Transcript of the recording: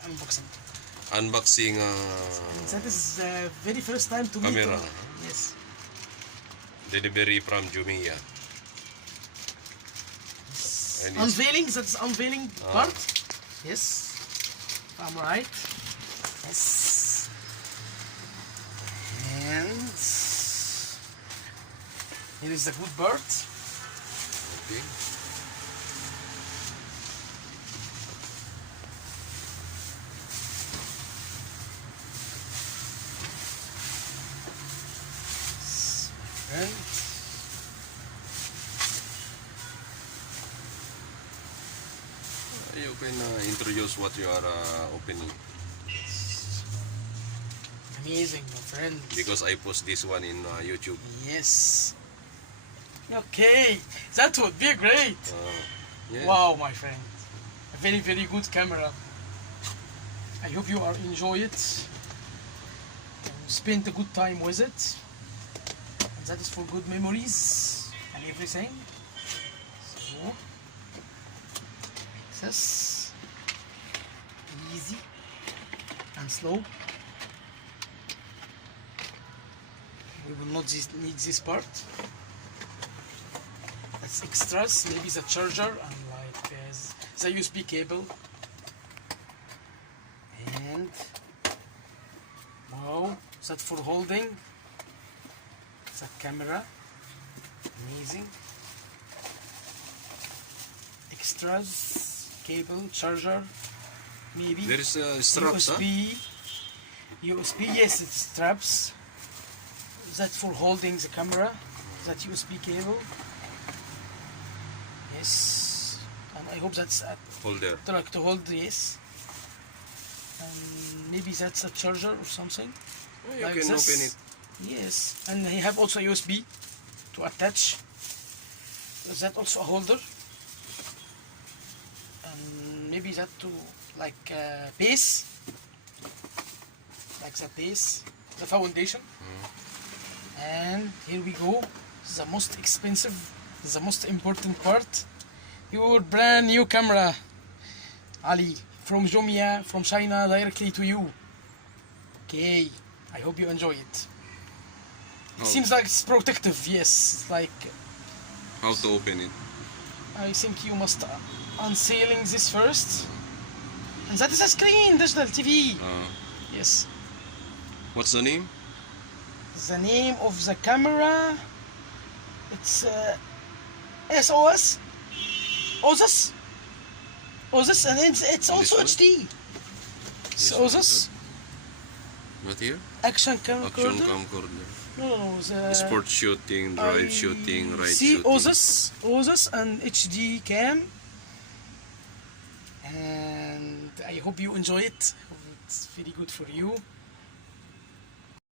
Unboxing. Unboxing That is the very first time to meet. camera. Yes. Delivery from Jumia. And it's- Unveiling. That's unveiling part. Yes. I'm right. Yes. And here is the good part. Okay. And You can introduce what you are opening, amazing, my friend. because I post this one in YouTube. Yes. Okay, that would be great. Yeah. Wow, my friend. A very, very good camera. I hope you are enjoy it. Spend a good time with it. And that is for good memories and everything. So, this easy and slow. We will not need this part. That's extras, maybe the charger and like the USB cable. And wow, that for holding the camera. Amazing. Extras, cable, charger, maybe There is straps, huh? USB, yes, it's straps. That for holding the camera, that USB cable. Yes, and I hope that's Holder. like to hold this. And maybe that's a charger or something. You Like can this. open it. Yes, and he have also USB to attach. Is that also a holder? And maybe that to like base, like the base, the foundation. And here we go. The most expensive, the most important part. Your brand new camera, Ali, from Jumia, from China, directly to you. Okay, I hope you enjoy it. How, Seems like it's protective, yes. Like, how to open it? I think you must unsealing this first. And that is a screen, digital TV. Yes. What's the name? The name of the camera, it's SOS. OSUS. OSUS, and it's also one? HD. It's This one, OSUS. Not here? Action Action camcorder. camcorder. No, the Sport shooting, drive I shooting, ride see shooting. OSUS and HD cam. And I hope you enjoy it. It's very good for you.